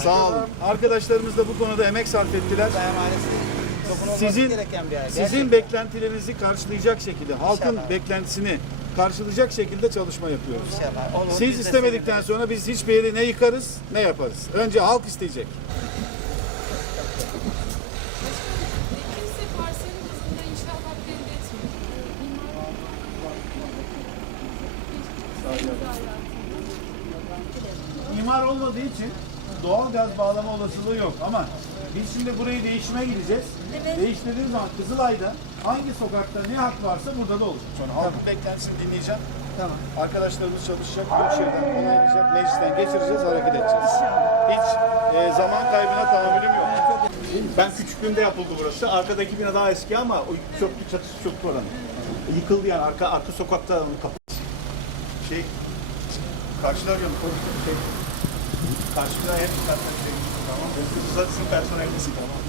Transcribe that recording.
Sağ olun. Arkadaşlarımız da bu konuda emek sarf ettiler. Sizin Sizin beklentilerinizi karşılayacak şekilde, halkın İnşallah. beklentisini karşılayacak şekilde çalışma yapıyoruz. İnşallah. Olur, biz Siz de istemedikten seviniriz. sonra biz hiçbir yeri ne yıkarız ne yaparız. Önce halk isteyecek. Kimse etmiyor. İmar olmadığı için doğal gaz bağlama olasılığı yok ama biz şimdi burayı değişime gideceğiz. Değiştirdiğimiz zaman Kızılay'da hangi sokakta ne hak varsa burada da olacak. Sonra halkın beklentisini dinleyeceğim. Tamam. Arkadaşlarımız çalışacak, Büyükşehir'den onaylayacak, meclisten geçireceğiz, hareket edeceğiz. Hiç e, zaman kaybına tahammülüm yok. Ben küçüklüğümde yapıldı burası. Arkadaki bina daha eski ama o çöplü çatısı çöktü oranın. Yıkıldı yani arka arka sokakta kapı. Şey karşıda arıyorum. Şey, karşıda hep şey, tamam. Sizin personelinizin tamam.